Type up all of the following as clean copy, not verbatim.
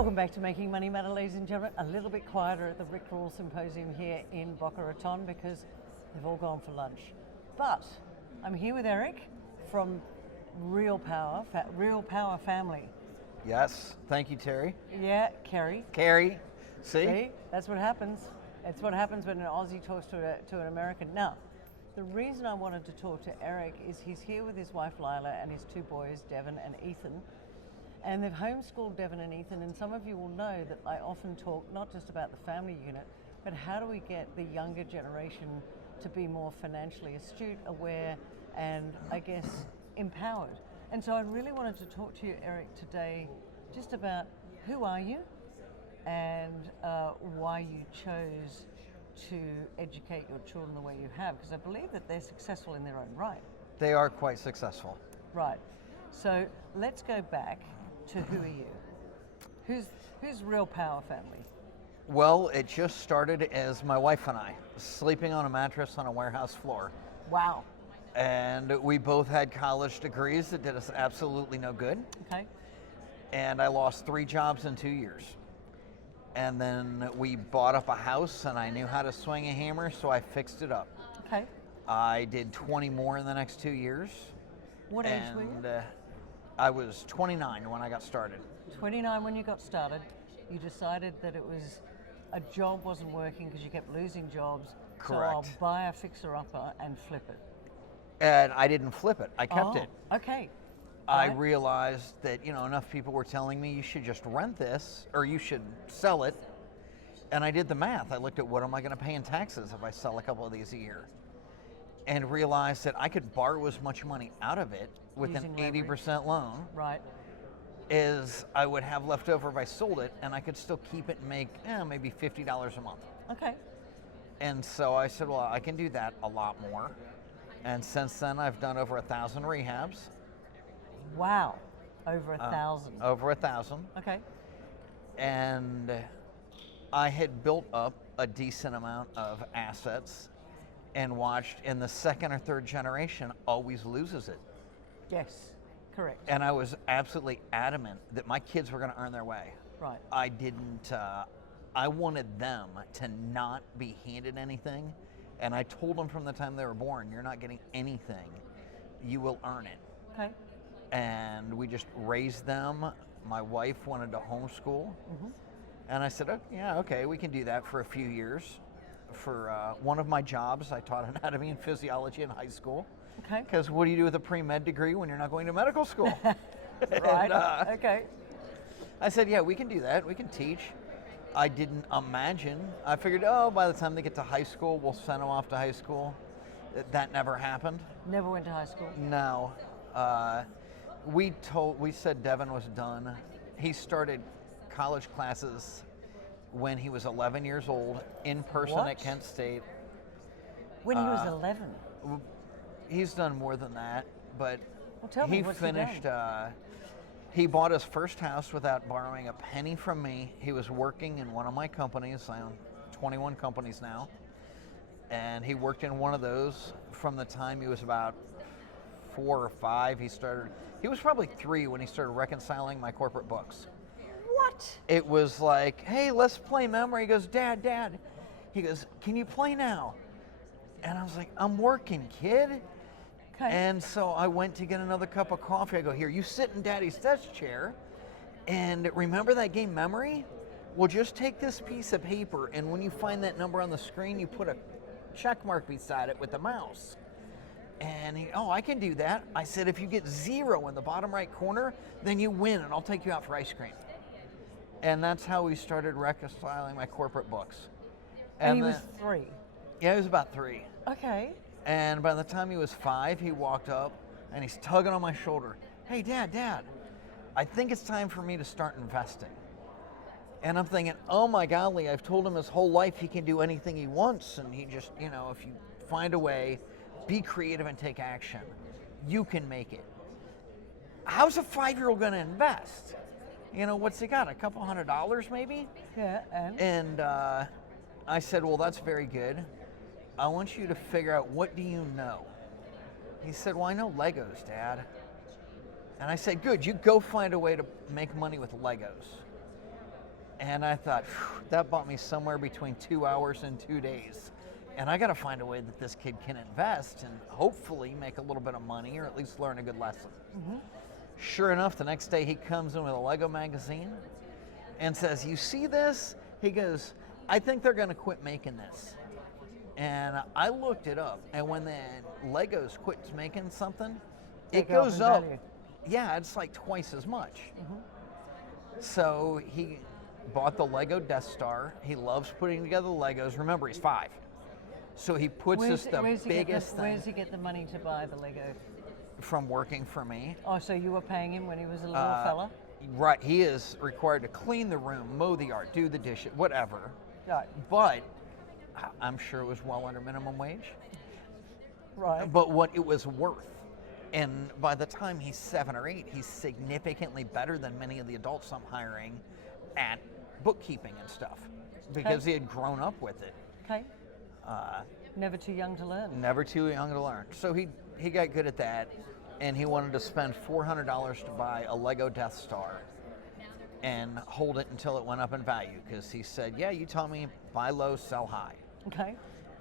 Welcome back to Making Money Matter, ladies and gentlemen. A little bit quieter at the Rick Rule Symposium here in Boca Raton because they've all gone for lunch. But I'm here with Eric from Real Power Family. Yes, thank you, Terry. Yeah, Kerry. Kerry, see? That's what happens. It's what happens when an Aussie talks to an American. Now, the reason I wanted to talk to Eric is he's here with his wife Lila and his two boys, Devon and Ethan. And they've homeschooled Devon and Ethan, and some of you will know that I often talk not just about the family unit, but how do we get the younger generation to be more financially astute, aware, and I guess empowered. And so I really wanted to talk to you, Eric, today just about who are you and why you chose to educate your children the way you have, because I believe that they're successful in their own right. They are quite successful. Right. So let's go back to who are you? Who's Real Power Family? Well, it just started as my wife and I, sleeping on a mattress on a warehouse floor. Wow. And we both had college degrees that did us absolutely no good. Okay. And I lost 3 jobs in 2 years. And then we bought up a house and I knew how to swing a hammer, so I fixed it up. Okay. I did 20 more in the next 2 years. What age were you? I was 29 when I got started. 29 when you got started. You decided that it was a job wasn't working because you kept losing jobs. Correct. So I'll buy a fixer-upper and flip it. And I didn't flip it. I kept it. Okay. I Right. realized that, enough people were telling me you should just rent this or you should sell it. And I did the math. I looked at what am I going to pay in taxes if I sell a couple of these a year, and realized that I could borrow as much money out of it with Using an leverage. 80% loan Right. as I would have left over if I sold it, and I could still keep it and make maybe $50 a month. Okay. And so I said, well, I can do that a lot more. And since then, I've done over 1,000 rehabs. Wow. Over 1,000. Over 1,000. Okay. And I had built up a decent amount of assets and watched, in the second or third generation, always loses it. Yes. Correct. And I was absolutely adamant that my kids were going to earn their way. Right. I didn't, I wanted them to not be handed anything. And I told them from the time they were born, you're not getting anything. You will earn it. Okay. And we just raised them. My wife wanted to homeschool. Mm-hmm. And I said, oh, yeah, okay, we can do that for a few years. For one of my jobs, I taught anatomy and physiology in high school. Okay. Because what do you do with a pre-med degree when you're not going to medical school? Right. And, Okay. I said, yeah, we can do that. We can teach. I didn't imagine. I figured, by the time they get to high school, we'll send them off to high school. That never happened. Never went to high school. No. We said Devon was done. He started college classes when he was 11 years old, in person What? at Kent State. When he was 11. He's done more than that, but Well, tell me, he what's he finished. done? He bought his first house without borrowing a penny from me. He was working in one of my companies. I own 21 companies now. And he worked in one of those from the time he was about 4 or 5. He was probably 3 when he started reconciling my corporate books. What? It was like, hey, let's play memory. He goes, Dad. He goes, can you play now? And I was like, I'm working, kid. Okay. And so I went to get another cup of coffee. I go, here, you sit in Daddy's desk chair, and remember that game Memory? Well, just take this piece of paper, and when you find that number on the screen, you put a check mark beside it with the mouse. And I can do that. I said, if you get 0 in the bottom right corner, then you win, and I'll take you out for ice cream. And that's how we started reconciling my corporate books. And he was 3. Yeah, he was about 3. Okay. And by the time he was 5, he walked up and he's tugging on my shoulder. Hey, Dad, I think it's time for me to start investing. And I'm thinking, oh my golly, I've told him his whole life he can do anything he wants. And he just, if you find a way, be creative and take action, you can make it. How's a 5-year-old going to invest? What's he got? A couple $100 maybe? Yeah, And I said, well, that's very good. I want you to figure out, what do you know? He said, well, I know Legos, Dad. And I said, good, you go find a way to make money with Legos. And I thought, "Phew, that bought me somewhere between 2 hours and 2 days. And I got to find a way that this kid can invest and hopefully make a little bit of money or at least learn a good lesson." Sure enough, the next day he comes in with a Lego magazine and says, "You see this?" He goes, "I think they're going to quit making this." And I looked it up, and when the Legos quits making something, it They go up goes in up. value. Yeah, it's like twice as much. So he bought the Lego Death Star. He loves putting together Legos. Remember, he's 5. So he puts this the biggest Where thing does he get the money to buy the Lego? from working for me. Oh, so you were paying him when he was a little fella? Right, he is required to clean the room, mow the yard, do the dishes, whatever. Right. But I'm sure it was well under minimum wage. Right. But what it was worth. And by the time he's 7 or 8, he's significantly better than many of the adults I'm hiring at bookkeeping and stuff because he had grown up with it. Okay. Never too young to learn. Never too young to learn. So he got good at that, and he wanted to spend $400 to buy a Lego Death Star and hold it until it went up in value because he said, "Yeah, you taught me buy low, sell high." Okay.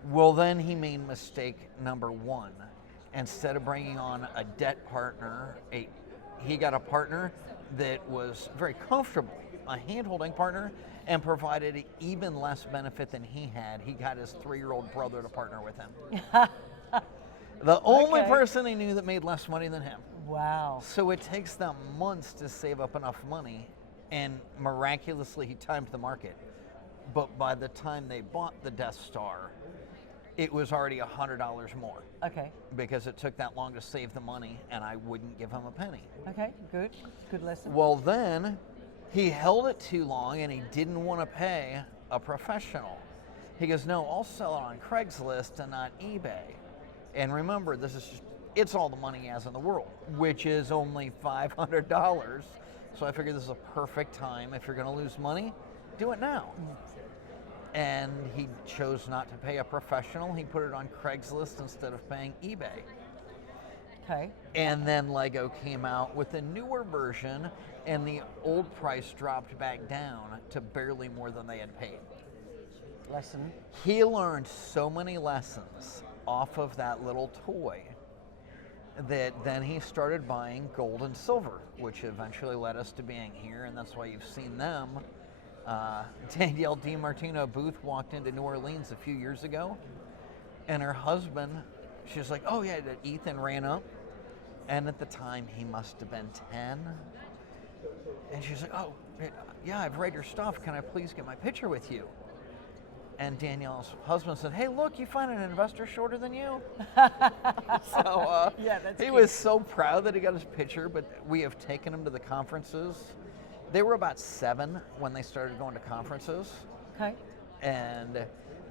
Well, then he made mistake number 1. Instead of bringing on a debt partner, he got a partner that was very comfortable, a hand-holding partner, and provided even less benefit than he had. He got his 3-year-old brother to partner with him. The only Okay. person he knew that made less money than him. Wow. So it takes them months to save up enough money, and miraculously he timed the market. But by the time they bought the Death Star, it was already $100 more Okay. because it took that long to save the money, and I wouldn't give him a penny. Okay. Good. Good lesson. Well, then he held it too long, and he didn't want to pay a professional. He goes, "No, I'll sell it on Craigslist and not eBay." And remember, it's all the money he has in the world, which is only $500. So I figured this is a perfect time. If you're going to lose money, do it now. And he chose not to pay a professional. He put it on Craigslist instead of paying eBay. Okay. And then Lego came out with a newer version, and the old price dropped back down to barely more than they had paid. Lesson. He learned so many lessons off of that little toy that then he started buying gold and silver, which eventually led us to being here, and that's why you've seen them. Danielle DiMartino Booth walked into New Orleans a few years ago, and her husband, she was like, "Oh yeah," Ethan ran up, and at the time he must have been 10, and she's like, "Oh yeah, I've read your stuff, can I please get my picture with you?" And Danielle's husband said, "Hey, look, you find an investor shorter than you?" So Yeah, that's he cute. was so proud that he got his picture, but we have taken him to the conferences. They were about 7 when they started going to conferences. Okay. And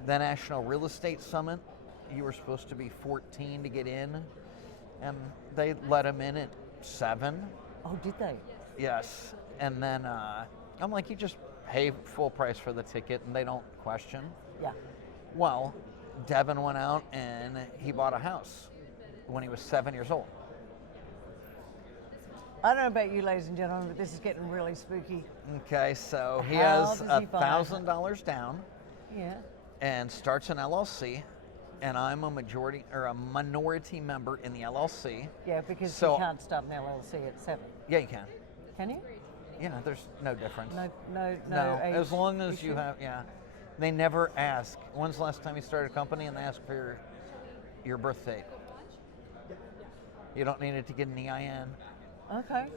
the National Real Estate Summit, you were supposed to be 14 to get in, and they let him in at 7. Oh, did they? Yes. And then I'm like, you just pay full price for the ticket and they don't question. Yeah. Well, Devon went out and he bought a house when he was 7 years old. I don't know about you, ladies and gentlemen, but this is getting really spooky. Okay, so he How has does he buy it? $1,000 down Yeah. and starts an LLC, and I'm a majority or a minority member in the LLC. Yeah, because So- you can't start an LLC at 7. Yeah, you can. Can you? Yeah, there's no difference. No age as long as you issue? have, yeah. They never ask, when's the last time you started a company, and they ask for your birth date. You don't need it to get an EIN. Okay.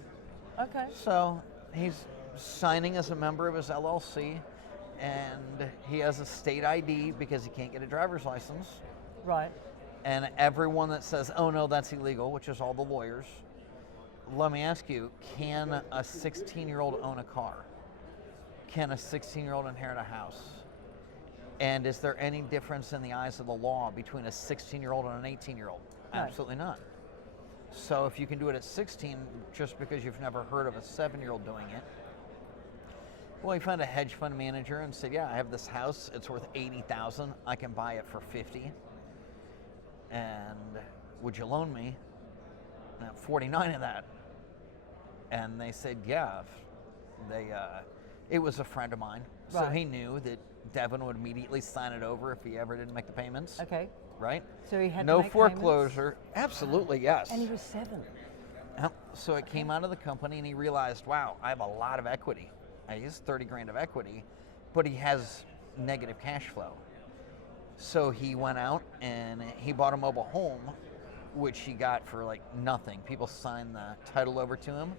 Okay. So he's signing as a member of his LLC, and he has a state ID because he can't get a driver's license. Right. And everyone that says, "Oh no, that's illegal," which is all the lawyers, let me ask you, can a 16-year-old own a car? Can a 16-year-old inherit a house? And is there any difference in the eyes of the law between a 16-year-old and an 18-year-old? No. Absolutely not. So if you can do it at 16 just because you've never heard of a 7-year-old doing it, well, he found a hedge fund manager and said, "Yeah, I have this house. It's worth $80,000. I can buy it for $50. And would you loan me 49 of that?" And they said, "Yeah." It was a friend of mine, so Right. he knew that Devon would immediately sign it over if he ever didn't make the payments. Okay. Right? So he had no to make foreclosure. Absolutely, yes. payments? And he was 7. So it came out of the company, and he realized, wow, I have a lot of equity. He has 30 grand of equity, but he has negative cash flow. So he went out and he bought a mobile home, which he got for like nothing. People signed the title over to him,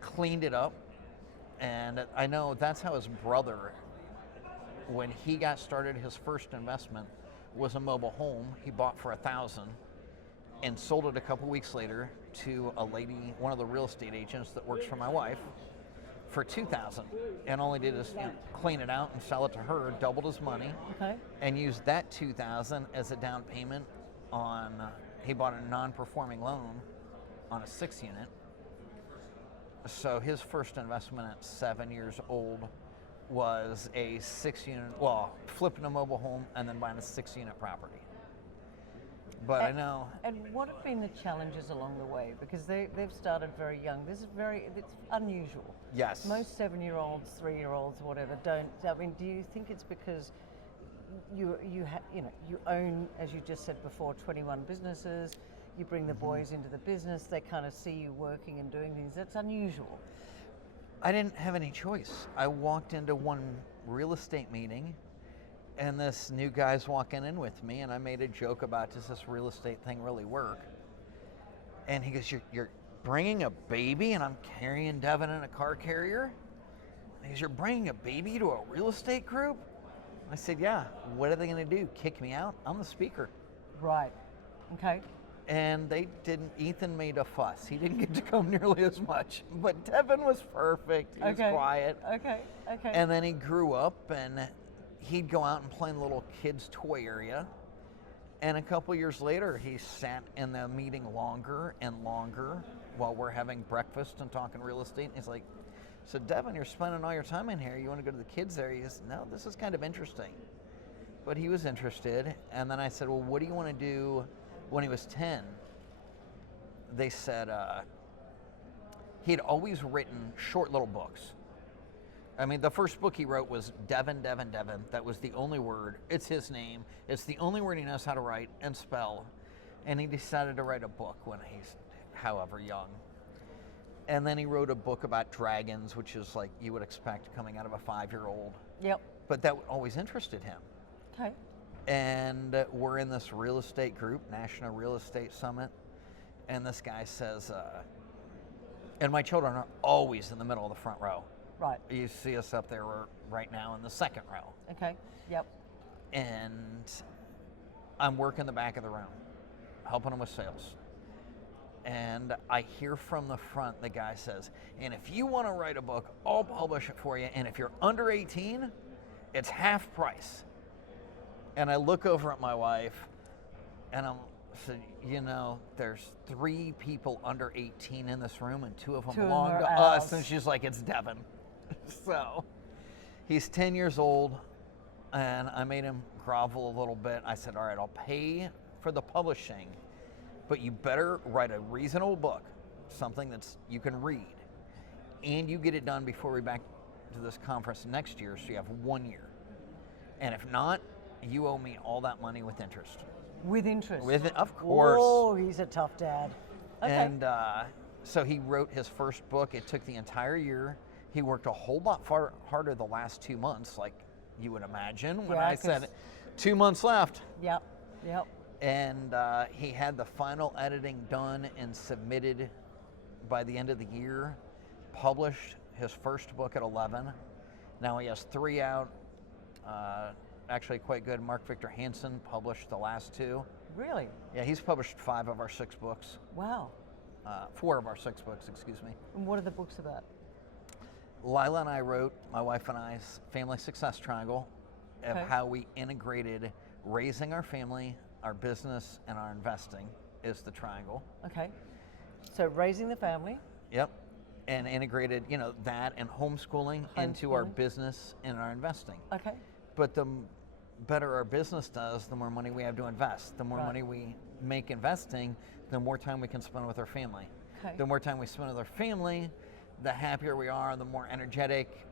cleaned it up, and I know that's how his brother, when he got started, his first investment was a mobile home he bought for $1,000 and sold it a couple weeks later to a lady, one of the real estate agents that works for my wife, for $2,000, and all he did is clean it out and sell it to her, doubled his money, Okay. and used that $2,000 as a down payment on. He bought a non-performing loan on a 6 unit. So his first investment at 7 years old was a 6 unit, well, flipping a mobile home and then buying a 6 unit property. But I know. And what have been the challenges along the way? Because they've started very young. This is it's unusual. Yes. Most 7-year-olds, 3-year-olds, whatever, don't. I mean, do you think it's because you own, as you just said before, 21 businesses? You bring the boys into the business. They kind of see you working and doing things. That's unusual. I didn't have any choice. I walked into one real estate meeting, and this new guy's walking in with me, and I made a joke about, does this real estate thing really work? And he goes, you're bringing a baby, and I'm carrying Devon in a car carrier? He goes, you're bringing a baby to a real estate group? I said, yeah. What are they going to do? Kick me out? I'm the speaker. Right. Okay. And they didn't. Ethan made a fuss. He didn't get to come nearly as much. But Devon was perfect. He was quiet. Okay. Okay. And then he grew up, and he'd go out and play in the little kids' toy area. And a couple years later, he sat in the meeting longer and longer while we're having breakfast and talking real estate. And he's like, so Devon, you're spending all your time in here. You want to go to the kids' area? He goes, no, this is kind of interesting. But he was interested. And then I said, well, what do you want to do? When he was 10, they said he'd always written short little books. I mean, the first book he wrote was Devon, Devon, Devon. That was the only word. It's his name. It's the only word he knows how to write and spell. And he decided to write a book when he's however young. And then he wrote a book about dragons, which is like you would expect coming out of a 5-year-old. Yep. But that always interested him. Okay. And we're in this real estate group, National Real Estate Summit, and this guy says, and my children are always in the middle of the front row. Right. You see us up there right now in the second row. Okay. Yep. And I'm working the back of the room, helping them with sales. And I hear from the front, the guy says, and if you want to write a book, I'll publish it for you, and if you're under 18, it's half price. And I look over at my wife, and there's 3 people under 18 in this room, and 2 of them belong to us. And she's like, it's Devon. So he's 10 years old, and I made him grovel a little bit. I said, all right, I'll pay for the publishing, but you better write a reasonable book, something that's you can read, and you get it done before we back to this conference next year, so you have 1 year. And if not, you owe me all that money with interest. With interest? Of course. Oh, he's a tough dad. Okay. And so he wrote his first book. It took the entire year. He worked a whole lot harder the last 2 months, like you would imagine, when I said 2 months left. Yep. And he had the final editing done and submitted by the end of the year, published his first book at 11. Now he has 3 out. Actually quite good. Mark Victor Hansen published the last 2. Really? Yeah, he's published 5 of our 6 books. Wow. 4 of our 6 books, excuse me. And what are the books about? Lila and I wrote, my wife and I's family success triangle of how we integrated raising our family, our business, and our investing is the triangle. Okay. So raising the family. Yep. And integrated, that and homeschooling into our business and our investing. Okay. But the better our business does, the more money we have to invest. The more money we make investing, the more time we can spend with our family. Okay. The more time we spend with our family, the happier we are, the more energetic,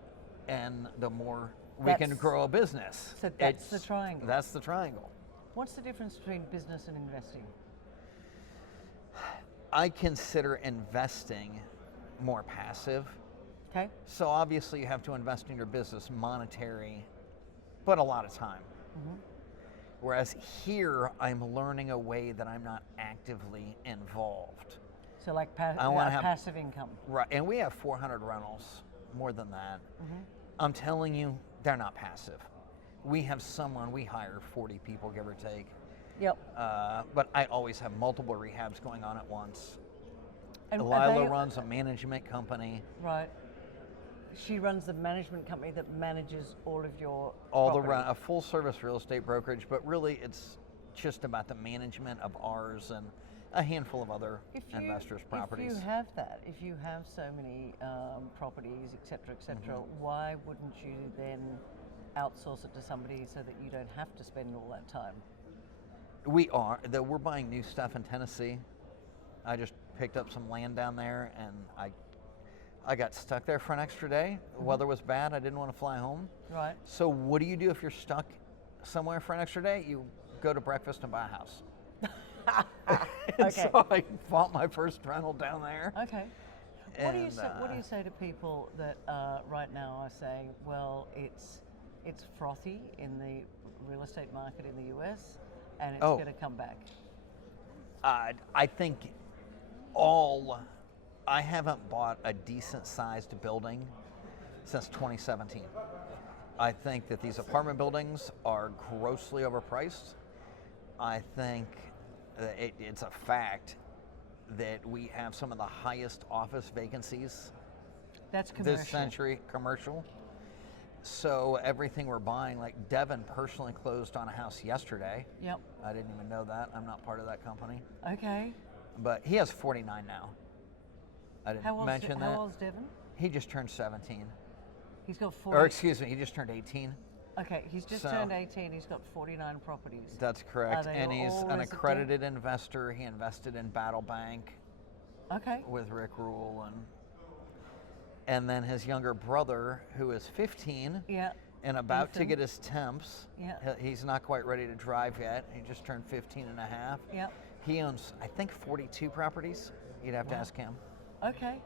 and the more we can grow a business. So that's the triangle. That's the triangle. What's the difference between business and investing? I consider investing more passive. Okay. So obviously you have to invest in your business, monetary, but a lot of time. Whereas here, I'm learning a way that I'm not actively involved. So like I want to have passive income. Right, and we have 400 rentals, more than that. I'm telling you, they're not passive. We have someone, we hire 40 people, give or take. Yep. But I always have multiple rehabs going on at once. And Lila runs a management company. Right. She runs the management company that manages all of your A full service real estate brokerage, but really it's just about the management of ours and a handful of other investors' properties. If you have that, if you have so many properties, et cetera, why wouldn't you then outsource it to somebody so that you don't have to spend all that time? We're buying new stuff in Tennessee. I just picked up some land down there, and I got stuck there for an extra day. The weather was bad. I didn't want to fly home. Right. So what do you do if you're stuck somewhere for an extra day? You go to breakfast and buy a house. Okay. So I bought my first rental down there. Okay. What do you say to people that right now are saying, well, it's frothy in the real estate market in the US, and it's going to come back? I think I haven't bought a decent sized building since 2017. I think that these apartment buildings are grossly overpriced. I think that it's a fact that we have some of the highest office vacancies this century, commercial. So everything we're buying, like Devon personally closed on a house yesterday. Yep. I didn't even know that. I'm not part of that company. Okay. But he has 49 now. I didn't mention that. How old's Devon? He just turned 17. He's got 40. Or excuse me, he just turned 18. Okay, he's just turned 18. He's got 49 properties. That's correct. And he's an accredited investor. He invested in Battle Bank. Okay. With Rick Wohlend. And then his younger brother, who is 15. Yeah. And about to get his temps. Yeah. He's not quite ready to drive yet. He just turned 15 and a half. Yeah. He owns, I think, 42 properties. You'd have to ask him. Okay.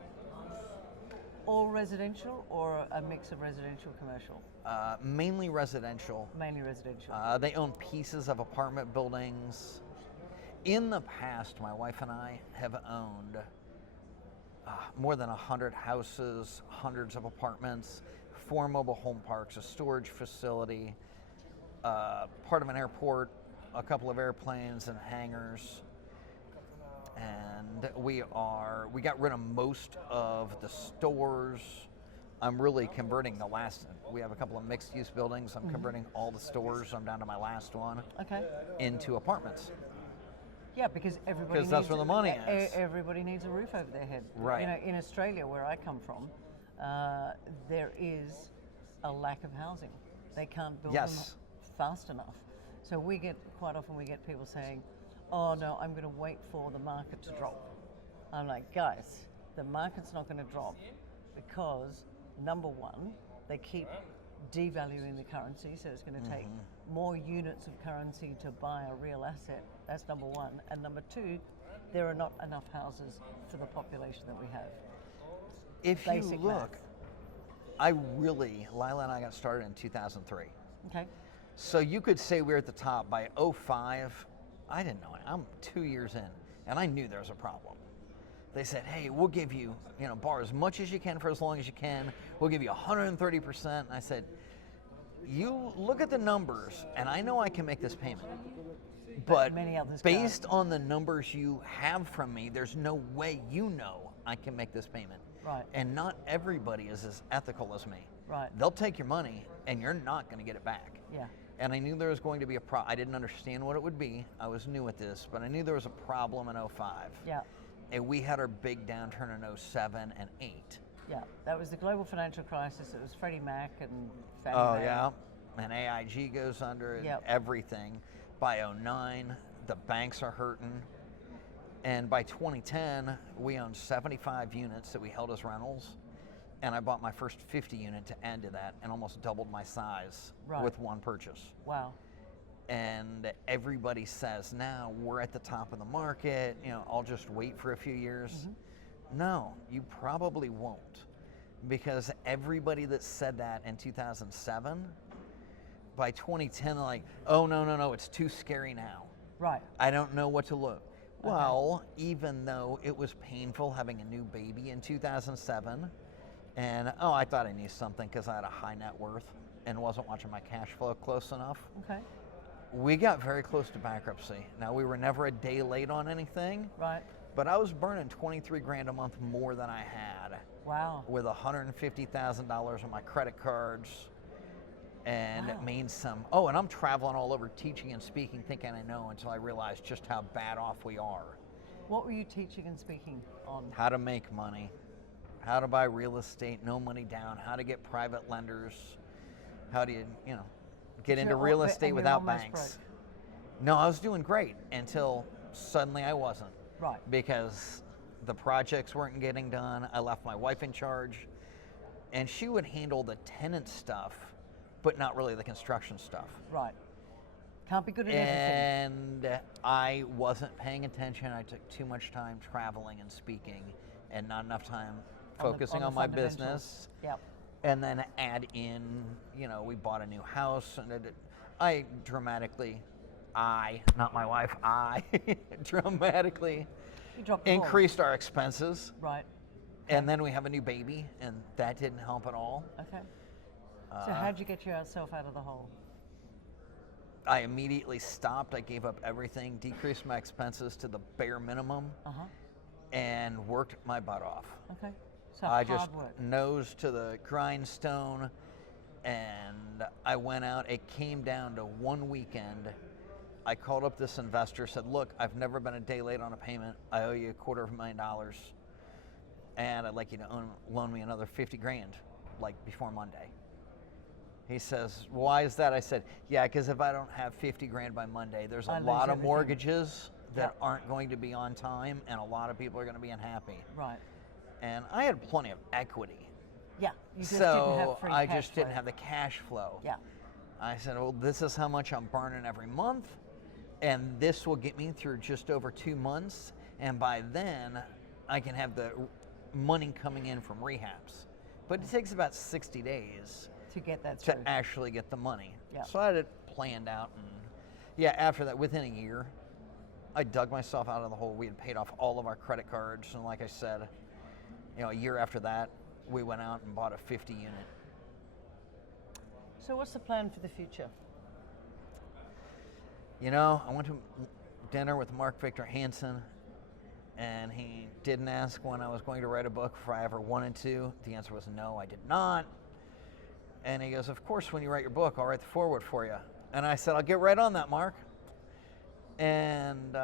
All residential or a mix of residential commercial? Mainly residential. Mainly residential. They own pieces of apartment buildings. In the past, my wife and I have owned more than 100 houses, hundreds of apartments, 4 mobile home parks, a storage facility, part of an airport, a couple of airplanes and hangars. And we got rid of most of the stores. I'm really converting we have a couple of mixed use buildings. I'm converting all the stores, I'm down to my last one, into apartments. Yeah, because that's where the money is. Everybody needs a roof over their head. Right. You know, in Australia, where I come from, there is a lack of housing. They can't build them fast enough. So quite often we get people saying, oh no, I'm going to wait for the market to drop. I'm like, guys, the market's not going to drop because, number one, they keep devaluing the currency, so it's going to take more units of currency to buy a real asset. That's number one. And number two, there are not enough houses for the population that we have. If you look, Lila and I got started in 2003. Okay. So you could say we're at the top. By 2005, I didn't know it. I'm 2 years in, and I knew there was a problem. They said, hey, we'll give you, borrow as much as you can for as long as you can. We'll give you 130%. And I said, you look at the numbers, and I know I can make this payment. But many others based on the numbers you have from me, there's no way I can make this payment. Right. And not everybody is as ethical as me. Right. They'll take your money, and you're not going to get it back. Yeah. And I knew there was going to be a problem. I didn't understand what it would be. I was new at this, but I knew there was a problem in 2005. Yeah. And we had our big downturn in 2007 and 2008. Yeah, that was the global financial crisis. It was Freddie Mac and Fannie Mae. Yeah. And AIG goes under and everything. By 2009, the banks are hurting. And by 2010, we owned 75 units that we held as rentals. and I bought my first 50 unit to add to that and almost doubled my size Right. with one purchase. Wow. And everybody says now we're at the top of the market, I'll just wait for a few years. No, you probably won't, because everybody that said that in 2007, by 2010 they're like, oh no, it's too scary now. Right. I don't know what to look. Well, even though it was painful having a new baby in 2007, and I thought I knew something because I had a high net worth and wasn't watching my cash flow close enough. Okay. We got very close to bankruptcy. Now, we were never a day late on anything. Right. But I was burning 23 grand a month more than I had. Wow. With $150,000 on my credit cards. And it means some, and I'm traveling all over teaching and speaking, thinking I know, until I realized just how bad off we are. What were you teaching and speaking on? How to make money, how to buy real estate, no money down, how to get private lenders, how do you, get into real estate without banks. No, I was doing great until suddenly I wasn't. Right. Because the projects weren't getting done. I left my wife in charge, and she would handle the tenant stuff, but not really the construction stuff. Right. Can't be good at everything. And I wasn't paying attention. I took too much time traveling and speaking, and not enough time focusing on my business. Yep. And then add in, we bought a new house, and I dramatically, not my wife, dramatically increased our expenses. Right. And then we have a new baby, and that didn't help at all. Okay. So how'd you get yourself out of the hole? I immediately stopped. I gave up everything, decreased my expenses to the bare minimum, and worked my butt off. Okay. So I hard just work. nose to the grindstone, and I went out. It came down to one weekend. I called up this investor, said, look, I've never been a day late on a payment. I owe you $250,000, and I'd like you to loan me another 50 grand, like before Monday. He says, why is that? I said, yeah, because if I don't have 50 grand by Monday, there's a lot of mortgages that aren't going to be on time, and a lot of people are going to be unhappy. Right. And I had plenty of equity. Yeah. You just didn't have free I cash just didn't flow. have the cash flow. Yeah. I said, well, this is how much I'm burning every month, and this will get me through just over 2 months, and by then I can have the money coming in from rehabs. But it takes about 60 days to get that through. to actually get the money. Yeah. So I had it planned out, and after that, within a year, I dug myself out of the hole. We had paid off all of our credit cards, and like I said, a year after that, we went out and bought a 50 unit. So what's the plan for the future? I went to dinner with Mark Victor Hansen, and he didn't ask when I was going to write a book if I ever wanted to. The answer was no, I did not. And he goes, of course, when you write your book, I'll write the foreword for you. And I said, I'll get right on that, Mark. And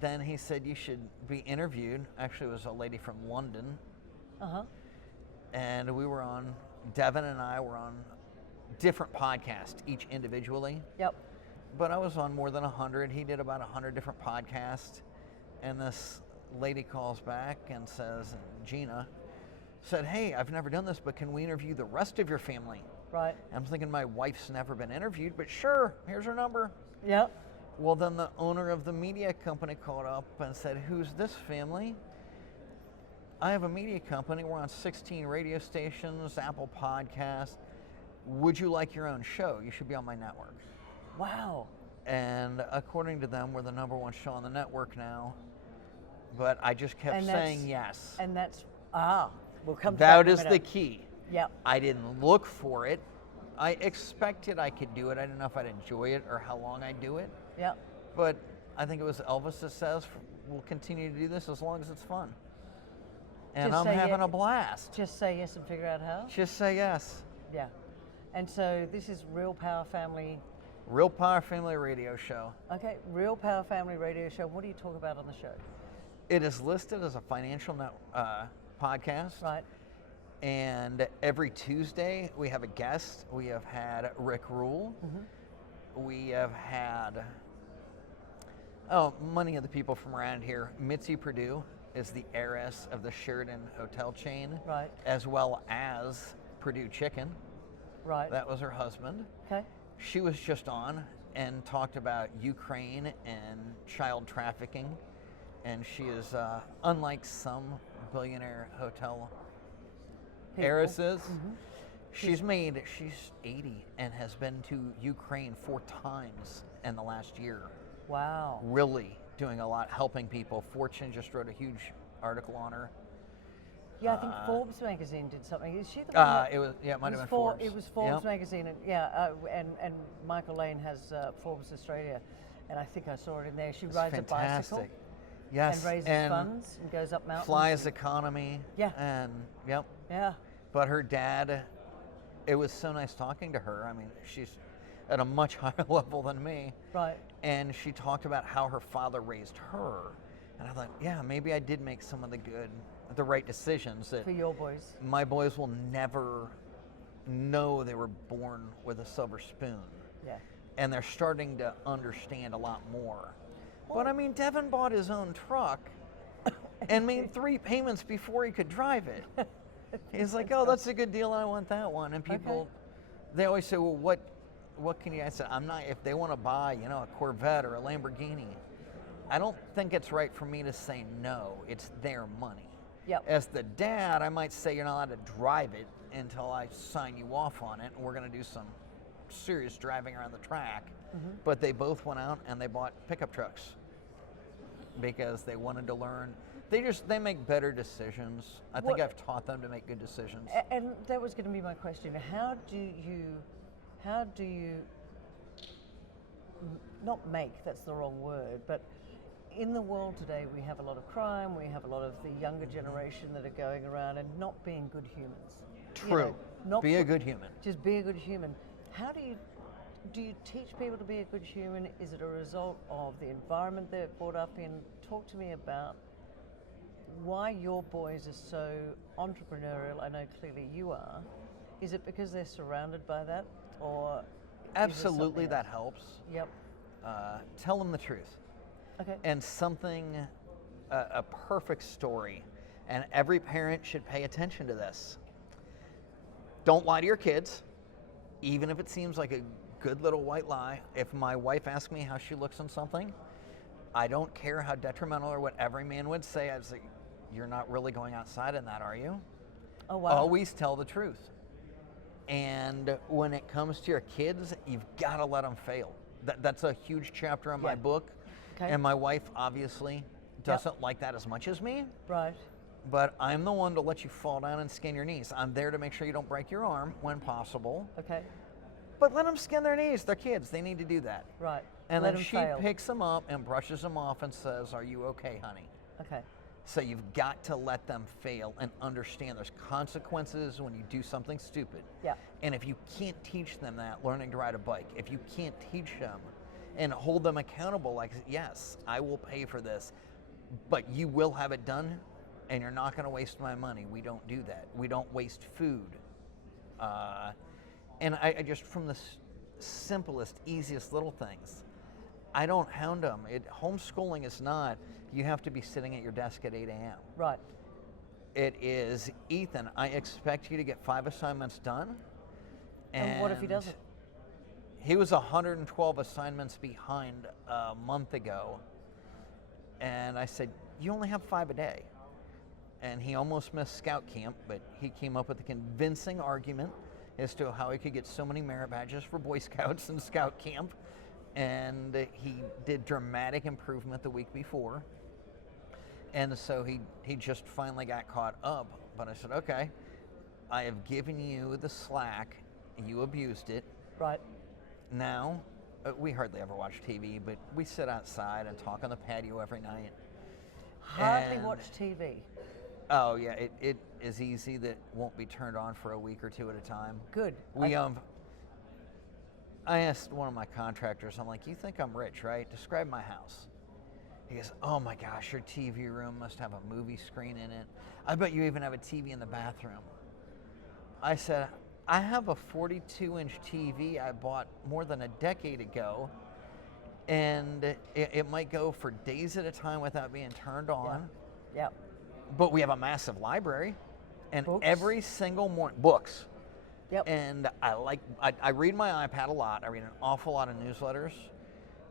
then he said, you should be interviewed. Actually, it was a lady from London. And we were on, Devon and I were on different podcasts, each individually. Yep. But I was on more than 100. He did about 100 different podcasts. And this lady calls back and says, Gina, said, hey, I've never done this, but can we interview the rest of your family? Right. I'm thinking my wife's never been interviewed, but sure, here's her number. Yep. Well, then the owner of the media company called up and said, who's this family? I have a media company. We're on 16 radio stations, Apple Podcasts. Would you like your own show? You should be on my network. Wow. And according to them, we're the #1 show on the network now. But I just kept saying yes. And that's, we'll come to that that is the key. Yep. I didn't look for it. I expected I could do it. I didn't know if I'd enjoy it or how long I'd do it. Yep. But I think it was Elvis that says, we'll continue to do this as long as it's fun. And Just I'm say having a blast. Just say yes and figure out how? Just say yes. Yeah. And so this is Real Power Family. Real Power Family Radio Show. Okay, Real Power Family Radio Show. What do you talk about on the show? It is listed as a financial podcast. Right. And every Tuesday we have a guest. We have had Rick Rule. We have had many of the people from around here. Mitzi Perdue. is the heiress of the Sheraton hotel chain, Right. as well as Purdue Chicken. Right. That was her husband. Okay. She was just on and talked about Ukraine and child trafficking. And she is, unlike some billionaire hotel heiresses, she's 80 and has been to Ukraine 4 times in the last year. Wow. Really doing a lot, helping people. Fortune just wrote a huge article on her. Yeah, I think Forbes magazine did something. Is she the one? It might have been Forbes. It was Forbes Yep. magazine, and Michael Lane has Forbes Australia, and I think I saw it in there. She It's rides fantastic. a bicycle Yes, and raises funds and goes up mountains. flies economy. Yeah. And yep. Yeah. But her dad, it was so nice talking to her. I mean, she's at a much higher level than me. Right. And she talked about how her father raised her. And I thought, yeah, maybe I did make some of the right decisions. That For your boys. my boys will never know they were born with a silver spoon. Yeah. And they're starting to understand a lot more. But I mean, Devon bought his own truck and made 3 payments before he could drive it. He's like, oh, that's a good deal, I want that one. And people, they always say, well, what can you, I said, I'm not, if they want to buy, a Corvette or a Lamborghini, I don't think it's right for me to say no, it's their money. Yep. As the dad, I might say you're not allowed to drive it until I sign you off on it, and we're going to do some serious driving around the track. But they both went out and they bought pickup trucks because they wanted to learn. They make better decisions. I think I've taught them to make good decisions. And that was going to be my question. How do you not make, that's the wrong word, but in the world today we have a lot of crime, we have a lot of the younger generation that are going around and not being good humans. True. Be a good human. Just be a good human. How do you teach people to be a good human? Is it a result of the environment they're brought up in? Talk to me about why your boys are so entrepreneurial. I know clearly you are. Is it because they're surrounded by that, or Absolutely, that helps. Yep. Tell them the truth. Okay. And a perfect story, and every parent should pay attention to this. Don't lie to your kids, even if it seems like a good little white lie. If my wife asks me how she looks on something, I don't care how detrimental or what every man would say. I was like, you're not really going outside in that, are you? Oh, wow. Always tell the truth. And when it comes to your kids, you've got to let them fail. That's a huge chapter in my book. Okay. And my wife obviously doesn't like that as much as me. Right. But I'm the one to let you fall down and skin your knees. I'm there to make sure you don't break your arm when possible. Okay. But let them skin their knees. They're kids. They need to do that. Right. And Let then them she fail. picks them up and brushes them off and says, are you okay, honey? Okay. So you've got to let them fail and understand there's consequences when you do something stupid. Yeah. And if you can't teach them that, learning to ride a bike, if you can't teach them and hold them accountable, like, yes, I will pay for this, but you will have it done and you're not going to waste my money. We don't do that. We don't waste food. And I just, from the simplest, easiest little things, I don't hound them. Homeschooling is not, you have to be sitting at your desk at 8 a.m. Right. It is, Ethan, I expect you to get 5 assignments done. And what if he doesn't? He was 112 assignments behind a month ago. And I said, you only have 5 a day. And he almost missed scout camp, but he came up with a convincing argument as to how he could get so many merit badges for Boy Scouts and scout camp. And he did dramatic improvement the week before. And so he just finally got caught up. But I said, okay, I have given you the slack. You abused it. Right. Now, we hardly ever watch TV, but we sit outside and talk on the patio every night. Hardly And- watch TV. Oh, yeah, it is easy that won't be turned on for a week or two at a time. Good. I asked one of my contractors, I'm like, you think I'm rich, right? Describe my house. He goes, oh my gosh, your TV room must have a movie screen in it. I bet you even have a TV in the bathroom. I said, I have a 42-inch TV I bought more than a decade ago, and it might go for days at a time without being turned on. Yeah. But we have a massive library, and Books? every single morning, books. Yep. And I read my iPad a lot. I read an awful lot of newsletters,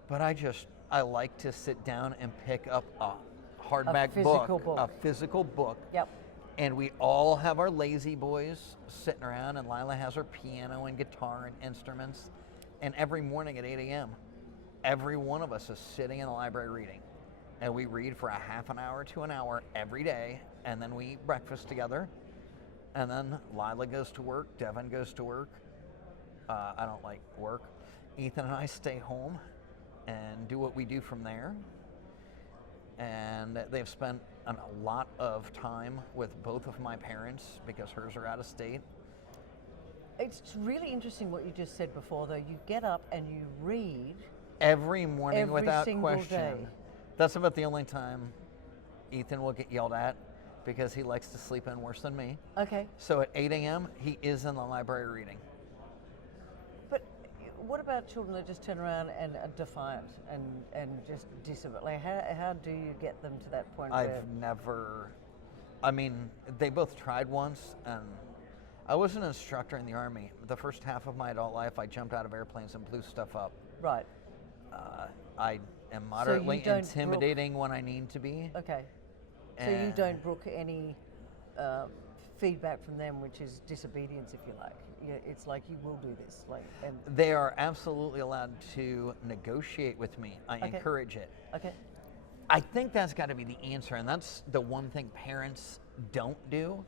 but I like to sit down and pick up a hardback physical book. a physical book. Yep. And we all have our lazy boys sitting around, and Lila has her piano and guitar and instruments. And every morning at 8 a.m., every one of us is sitting in the library reading. And we read for a half an hour to an hour every day, and then we eat breakfast together. And then Lila goes to work, Devon goes to work. I don't like work. Ethan and I stay home and do what we do from there. And they've spent a lot of time with both of my parents because hers are out of state. It's really interesting what you just said before, though. You get up and you read Every morning every without single question. day. That's about the only time Ethan will get yelled at because he likes to sleep in worse than me. Okay. So at 8 a.m., he is in the library reading. But what about children that just turn around and are defiant and just disobey? Like, how do you get them to that point where... I've never, I mean, they both tried once, and I was an instructor in the Army. The first half of my adult life, I jumped out of airplanes and blew stuff up. Right. I am moderately don't intimidating when I need to be. Okay. So you don't brook any feedback from them, which is disobedience, if you like. It's like, you will do this. And They are absolutely allowed to negotiate with me. I encourage it. Okay. I think that's got to be the answer, and that's the one thing parents don't do.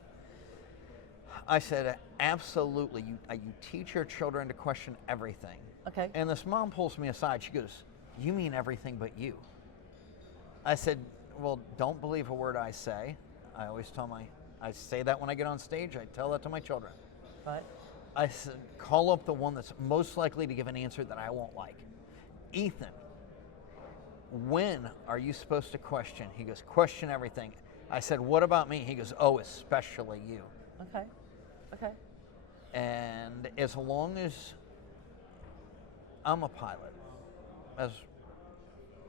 I said, absolutely, you teach your children to question everything. Okay. And this mom pulls me aside. She goes, "You mean everything but you." I said, "Well, don't believe a word I say." I always I say that when I get on stage. I tell that to my children. Right. I said, call up the one that's most likely to give an answer that I won't like. Ethan, when are you supposed to question? He goes, question everything. I said, what about me? He goes, oh, especially you. Okay. Okay. And as long as I'm a pilot,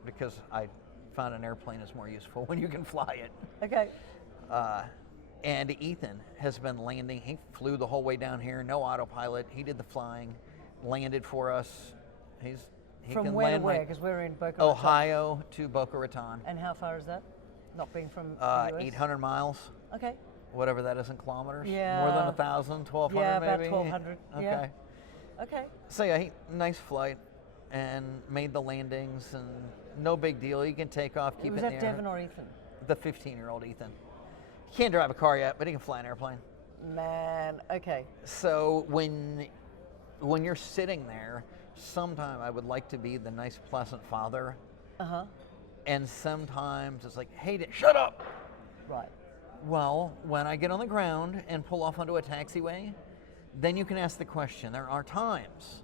because I found an airplane is more useful when you can fly it. Okay. And Ethan has been landing. He flew the whole way down here, no autopilot. He did the flying, landed for us. He From can where land to where? right Because we're in Boca Raton. Ohio to Boca Raton. And how far is that? Not being from the US? 800 miles, Okay. whatever that is in kilometers. Yeah. More than 1,000, 1,200 Yeah, about maybe. 1,200. Okay. Yeah. Okay. So yeah, nice flight, and made the landings, and no big deal. You can take off, keep Was it in that the air. Devon or Ethan? The 15-year-old Ethan. He can't drive a car yet, but he can fly an airplane. Man, okay. So when you're sitting there, sometimes I would like to be the nice, pleasant father. Uh-huh. And sometimes it's like, hey, shut up. Right. Well, when I get on the ground and pull off onto a taxiway, then you can ask the question. There are times.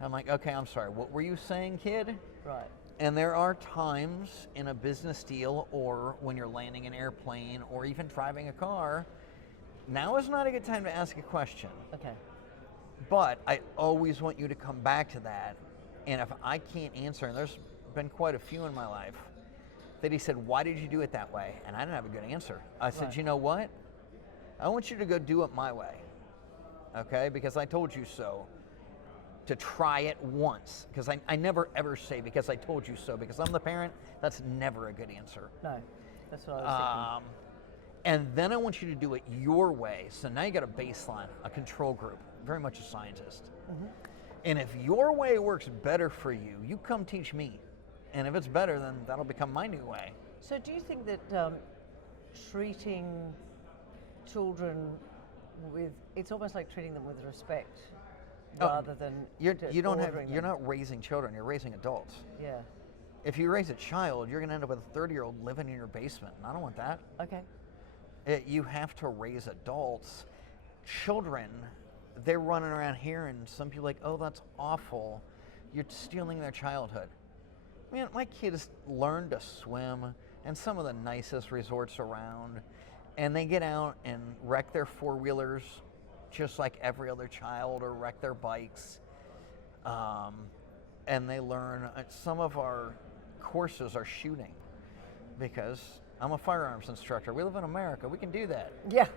I'm like, okay, I'm sorry. What were you saying, kid? Right. And there are times in a business deal, or when you're landing an airplane, or even driving a car, now is not a good time to ask a question. Okay. But I always want you to come back to that. And if I can't answer, and there's been quite a few in my life, that he said, why did you do it that way? And I didn't have a good answer. I said, Right. you know what? I want you to go do it my way. Okay? Because I told you so. To try it once. Because I never ever say because I told you so. Because I'm the parent, that's never a good answer. No, that's what I was thinking. And then I want you to do it your way. So now you got a baseline, a control group, very much a scientist. Mm-hmm. And if your way works better for you, you come teach me. And if it's better, then that'll become my new way. So do you think that treating children with, it's almost like treating them with respect rather than you're not raising children, you're raising adults. Yeah. If you raise a child, you're gonna end up with a 30-year-old living in your basement. And I don't want that. Okay. You have to raise adults. Children, they're running around here, and some people are like, oh, that's awful. You're stealing their childhood. Man, my kids learned to swim in some of the nicest resorts around, and they get out and wreck their four-wheelers just like every other child, or wreck their bikes. And they learn, some of our courses are shooting, because I'm a firearms instructor. We live in America. We can do that. Yeah.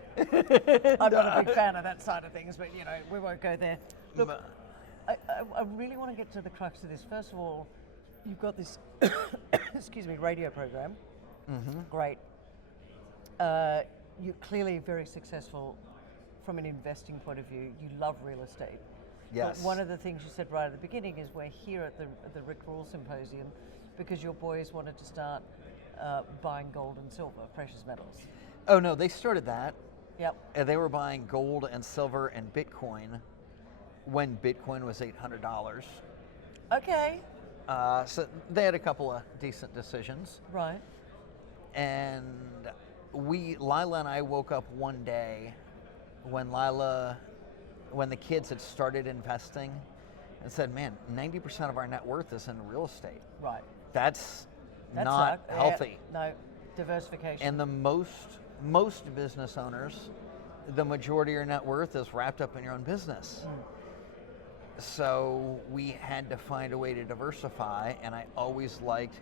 I'm not a big fan of that side of things, but, we won't go there. Look, I really want to get to the crux of this. First of all, you've got this, radio program. Mm-hmm. Great. You're clearly very successful from an investing point of view. You love real estate. Yes. But one of the things you said right at the beginning is we're here at the Rick Rule Symposium because your boys wanted to start buying gold and silver, precious metals. Oh, no, they started that. Yep. And they were buying gold and silver and Bitcoin when Bitcoin was $800. Okay. So they had a couple of decent decisions. Right. And Lila and I woke up one day when the kids had started investing and said, man, 90% of our net worth is in real estate. Right. That's not healthy. Yeah, no, diversification. And the most business owners, the majority of your net worth is wrapped up in your own business. So we had to find a way to diversify, and I always liked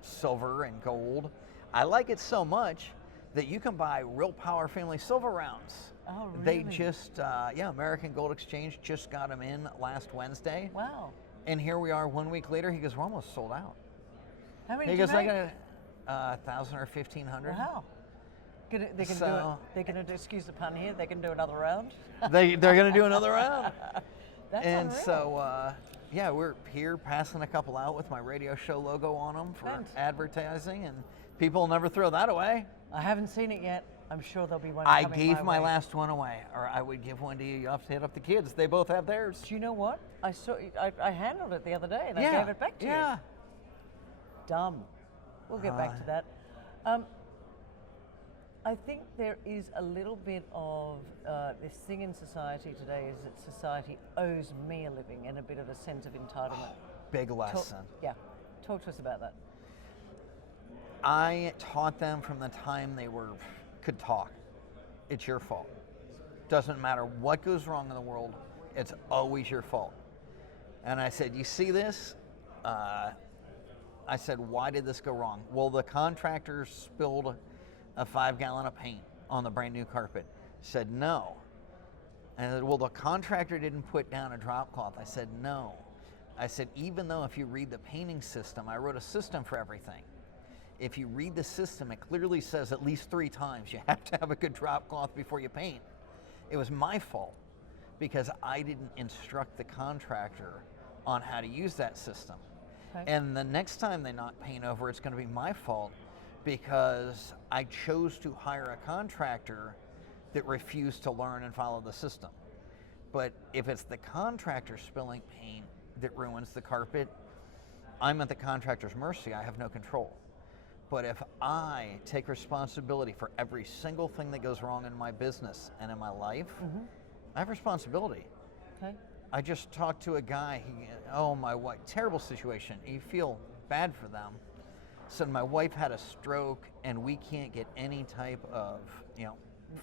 silver and gold. I like it so much that you can buy Real Power Family silver rounds. Oh, really? They just, American Gold Exchange just got them in last Wednesday. Wow. And here we are 1 week later. He goes, we're almost sold out. How many He did goes, you I make? got 1,000 or 1,500. Wow. They're going to, excuse the pun here, they can do another round? They're going to do another round. That's And unreal. so, we're here passing a couple out with my radio show logo on them for advertising, and people will never throw that away. I haven't seen it yet. I'm sure there'll be one I coming gave my way. last one away, or I would give one to you. You have to hit up the kids. They both have theirs. Do you know what? I handled it the other day and I gave it back to you. Yeah. Dumb. We'll get back to that. I think there is a little bit of this thing in society today is that society owes me a living and a bit of a sense of entitlement. Big lesson. Talk to us about that. I taught them from the time they could talk. It's your fault. Doesn't matter what goes wrong in the world, it's always your fault. And I said, you see this? I said, why did this go wrong? Well, the contractor spilled a 5-gallon of paint on the brand new carpet. Said, no. And I said, well, the contractor didn't put down a drop cloth. I said, no. I said, even though if you read the painting system, I wrote a system for everything. If you read the system, it clearly says at least 3 times you have to have a good drop cloth before you paint. It was my fault because I didn't instruct the contractor on how to use that system. Okay. And the next time they knock paint over, it's going to be my fault because I chose to hire a contractor that refused to learn and follow the system. But if it's the contractor spilling paint that ruins the carpet, I'm at the contractor's mercy. I have no control. But if I take responsibility for every single thing that goes wrong in my business and in my life, I have responsibility. Okay. I just talked to a guy, my wife, terrible situation. You feel bad for them. Said my wife had a stroke and we can't get any type of,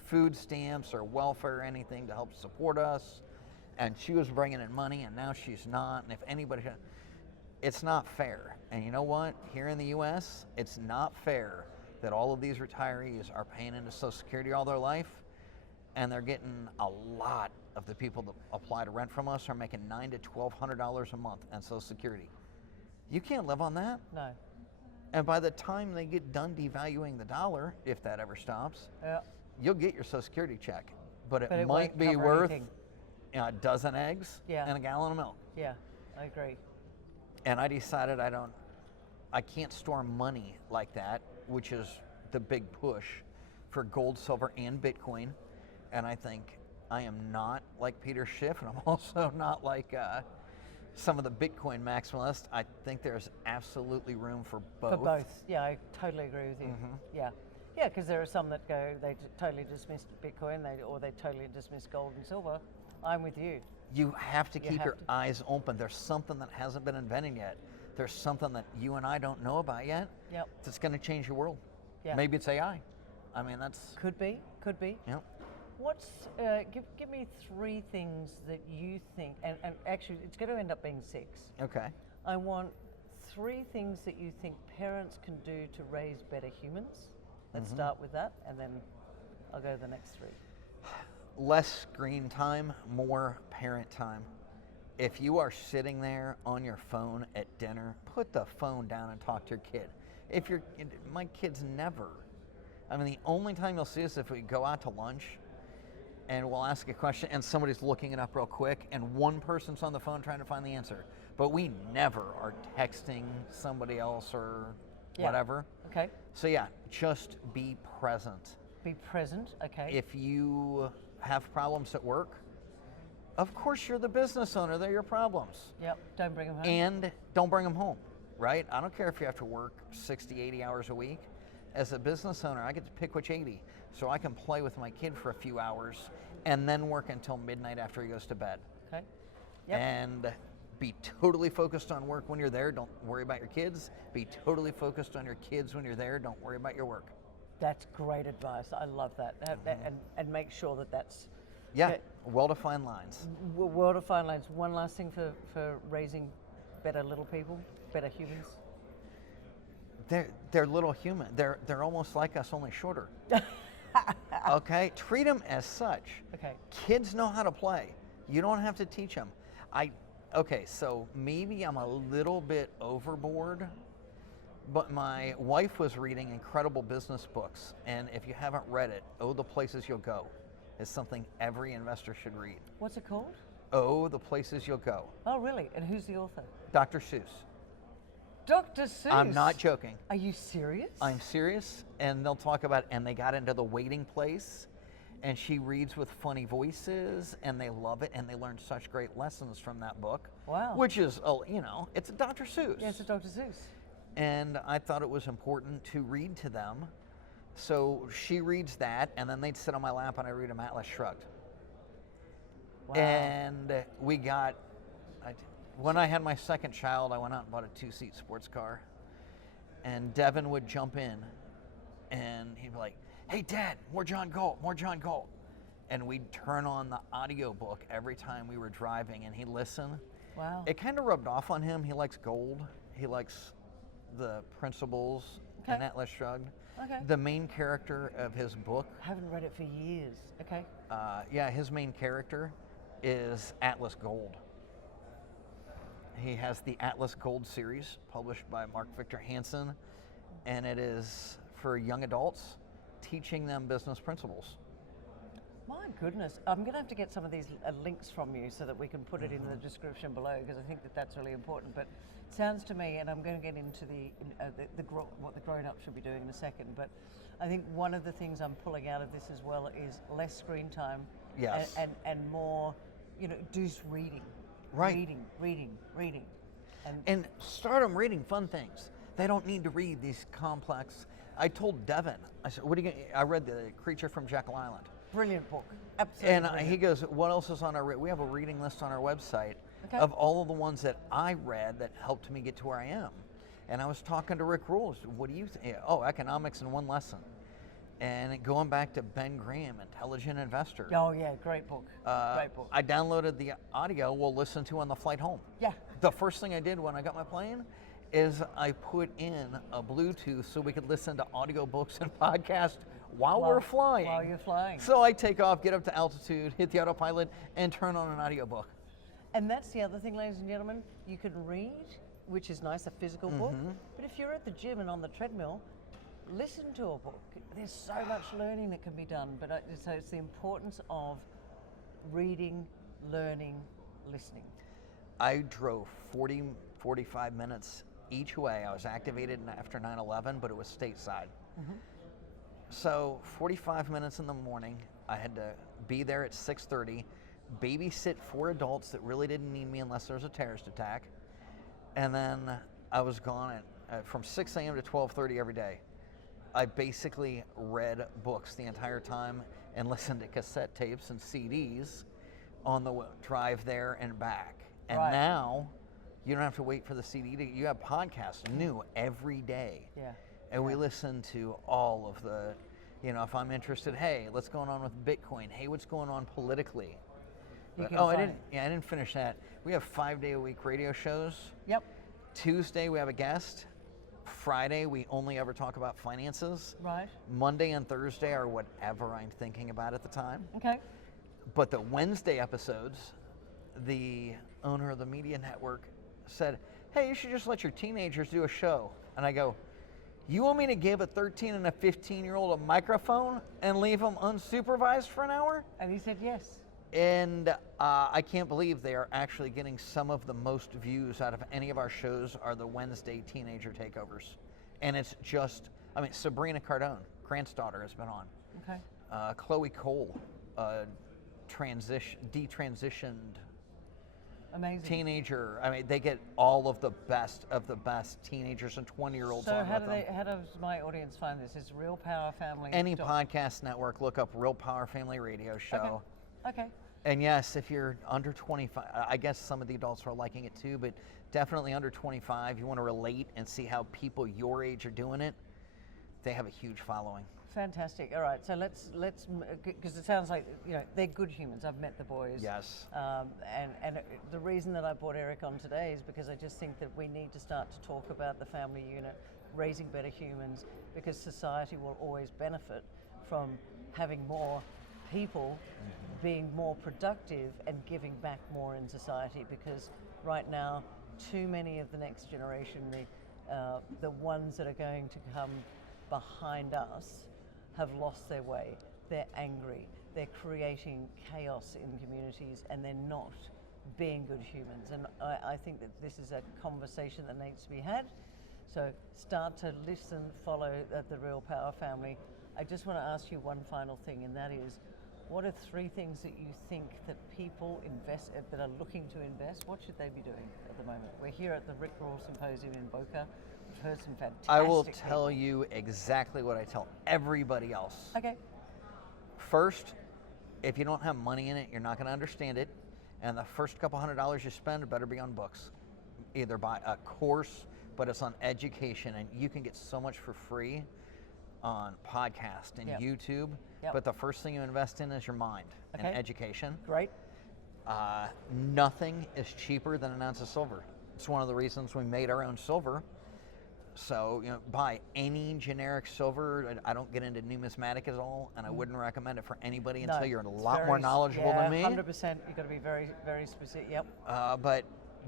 food stamps or welfare or anything to help support us. And she was bringing in money and now she's not. And if anybody, it's not fair. And you know what? Here in the U.S., it's not fair that all of these retirees are paying into Social Security all their life, and they're getting a lot of the people that apply to rent from us are making $900 to $1,200 a month on Social Security. You can't live on that. No. And by the time they get done devaluing the dollar, if that ever stops, you'll get your Social Security check. But it might be worth a dozen eggs and a gallon of milk. Yeah, I agree. And I decided I can't store money like that, which is the big push for gold, silver, and Bitcoin. And I think I am not like Peter Schiff, and I'm also not like some of the Bitcoin maximalists. I think there's absolutely room for both. For both, yeah, I totally agree with you. Mm-hmm. Yeah, because there are some that go, they totally dismiss Bitcoin, or they totally dismiss gold and silver. I'm with you. You have to keep your eyes open. There's something that hasn't been invented yet. There's something that you and I don't know about yet. Yep. That's going to change your world. Yeah. Maybe it's AI. I mean, that's... Could be. Yep. What's, give me 3 things that you think, and actually it's going to end up being 6. Okay. I want 3 things that you think parents can do to raise better humans. Let's start with that, and then I'll go to the next 3. Less screen time, more parent time. If you are sitting there on your phone at dinner, put the phone down and talk to your kid. My kids never. I mean, the only time you'll see us if we go out to lunch and we'll ask a question and somebody's looking it up real quick and one person's on the phone trying to find the answer. But we never are texting somebody else or whatever. Okay. So yeah, just be present. Be present, okay. If you have problems at work, of course you're the business owner, they're your problems. Yep, don't bring them home. And don't bring them home, right? I don't care if you have to work 60, 80 hours a week. As a business owner, I get to pick which 80, so I can play with my kid for a few hours and then work until midnight after he goes to bed. Okay. Yep. And be totally focused on work when you're there, don't worry about your kids. Be totally focused on your kids when you're there, don't worry about your work. That's great advice. I love that. And make sure that that's... Yeah, well-defined lines. Well-defined lines. One last thing for raising better little people, better humans. They're little human. They're almost like us, only shorter. Okay, treat them as such. Okay. Kids know how to play. You don't have to teach them. Okay, so maybe I'm a little bit overboard, but my wife was reading incredible business books, and if you haven't read it, Oh, the Places You'll Go is something every investor should read. What's it called? Oh, the Places You'll Go. Oh, really? And who's the author? Dr. Seuss. Dr. Seuss? I'm not joking. Are you serious? I'm serious, and they'll talk about, and they got into the waiting place, and she reads with funny voices, and they love it, and they learn such great lessons from that book. Wow. Which is, it's a Dr. Seuss. Yeah, it's a Dr. Seuss. And I thought it was important to read to them. So she reads that, and then they'd sit on my lap and I read them Atlas Shrugged. Wow. And when I had my second child, I went out and bought a 2-seat sports car. And Devon would jump in, and he'd be like, "Hey, Dad, more John Galt, more John Galt." And we'd turn on the audiobook every time we were driving, and he'd listen. Wow. It kind of rubbed off on him. He likes gold. He likes the principles in Atlas Shrugged. Okay. The main character of his book. I haven't read it for years. Okay. His main character is Atlas Gold. He has the Atlas Gold series published by Mark Victor Hansen, and it is for young adults teaching them business principles. My goodness. I'm going to have to get some of these links from you so that we can put it in the description below, because I think that's really important. But it sounds to me, and I'm going to get into what the grown-ups should be doing in a second, but I think one of the things I'm pulling out of this as well is less screen time. Yes. And more, just reading. Right. Reading. And start them reading fun things. They don't need to read these complex. I told Devon, I said, "What are you going?" I read The Creature from Jekyll Island. Brilliant book. Absolutely. And brilliant. he goes, "What else is on our? We have a reading list on our website Okay. of all of the ones that I read that helped me get to where I am." And I was talking to Rick Rule. "What do you think?" "Oh, economics in one lesson." And going back to Ben Graham, Intelligent Investor. Oh yeah, great book. Great book. I downloaded the audio we'll listen to on the flight home. Yeah. The first thing I did when I got my plane is I put in a Bluetooth so we could listen to audiobooks and podcasts while we're flying. While you're flying. So I take off, get up to altitude, hit the autopilot, and turn on an audiobook. And that's the other thing, ladies and gentlemen. You can read, which is nice, a physical book. But if you're at the gym and on the treadmill, listen to a book. There's so much learning that can be done. But so it's the importance of reading, learning, listening. I drove 45 minutes each way. I was activated after 9/11, but it was stateside. So 45 minutes in the morning, I had to be there at 6:30, babysit 4 adults that really didn't need me unless there was a terrorist attack. And then I was gone from 6 a.m. to 12:30 every day. I basically read books the entire time and listened to cassette tapes and CDs on the drive there and back. And now you don't have to wait for the CD you have podcasts new every day. Yeah. And we listen to all of the, if I'm interested, hey, what's going on with Bitcoin? Hey, what's going on politically? I didn't finish that. We have 5-day-a-week radio shows. Yep. Tuesday we have a guest. Friday, we only ever talk about finances. Right. Monday and Thursday are whatever I'm thinking about at the time. Okay. But the Wednesday episodes, the owner of the media network said, hey, you should just let your teenagers do a show. And I go, you want me to give a 13 and a 15-year-old a microphone and leave them unsupervised for an hour? And he said yes. And I can't believe they are actually getting some of the most views out of any of our shows are the Wednesday teenager takeovers. And it's just, I mean, Sabrina Cardone, Grant's daughter, has been on. Okay. Chloe Cole, detransitioned Amazing. teenager. I mean, they get all of the best teenagers and 20-year-olds So on how with do them. how does my audience find this? Is Real Power Family? Any podcast network, look up Real Power Family Radio Show. Okay. And yes, if you're under 25, I guess some of the adults are liking it too, but definitely under 25, you want to relate and see how people your age are doing it, they have a huge following. Fantastic. All right. So let's because it sounds like they're good humans. I've met the boys. Yes. And the reason that I brought Eric on today is because I just think that we need to start to talk about the family unit, raising better humans, because society will always benefit from having more people being more productive and giving back more in society, because right now too many of the next generation, the ones that are going to come behind us, have lost their way. They're angry, they're creating chaos in communities, and they're not being good humans. And I think that this is a conversation that needs to be had. So start to listen, follow the Real Power Family. I just want to ask you one final thing, and that is, what are 3 things that you think that people that are looking to invest, what should they be doing at the moment? We're here at the Rick Roll Symposium in Boca. We've heard some fantastic I will tell you exactly what I tell everybody else. Okay. First, if you don't have money in it, you're not going to understand it. And the first couple $100 you spend better be on books. Either buy a course, but it's on education, and you can get so much for free on podcast and YouTube. Yep. But the first thing you invest in is your mind and education. Great. Nothing is cheaper than an ounce of silver. It's one of the reasons we made our own silver. So, buy any generic silver. I don't get into numismatic at all, and I wouldn't recommend it for anybody until you're a lot more knowledgeable than me. 100%. You've got to be very, very specific. Yep. But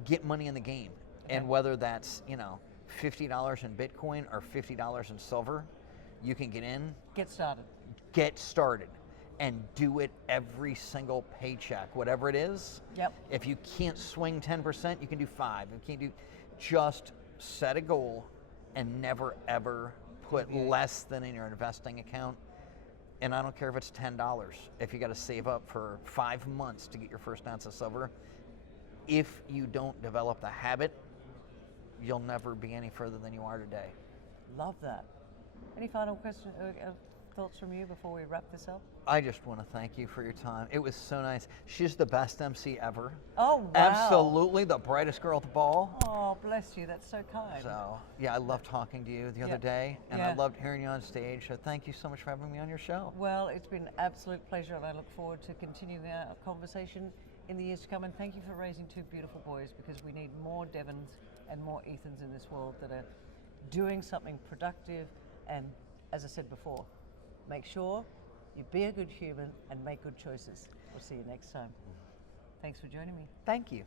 get money in the game. Okay. And whether that's, $50 in Bitcoin or $50 in silver, you can get in. Get started. And do it every single paycheck, whatever it is. Yep. If you can't swing 10%, you can do 5. If you can't just set a goal and never ever put less than in your investing account. And I don't care if it's $10. If you got to save up for 5 months to get your first ounce of silver, if you don't develop the habit, you'll never be any further than you are today. Love that. Any final question, thoughts from you before we wrap this up? I just want to thank you for your time. It was so nice. She's the best MC ever. Oh, wow. Absolutely the brightest girl at the ball. Oh, bless you. That's so kind. So, yeah, I loved talking to you the other day, and I loved hearing you on stage. So thank you so much for having me on your show. Well, it's been an absolute pleasure, and I look forward to continuing our conversation in the years to come. And thank you for raising 2 beautiful boys, because we need more Devons and more Ethans in this world that are doing something productive. And as I said before, make sure you be a good human and make good choices. We'll see you next time. Thanks for joining me. Thank you.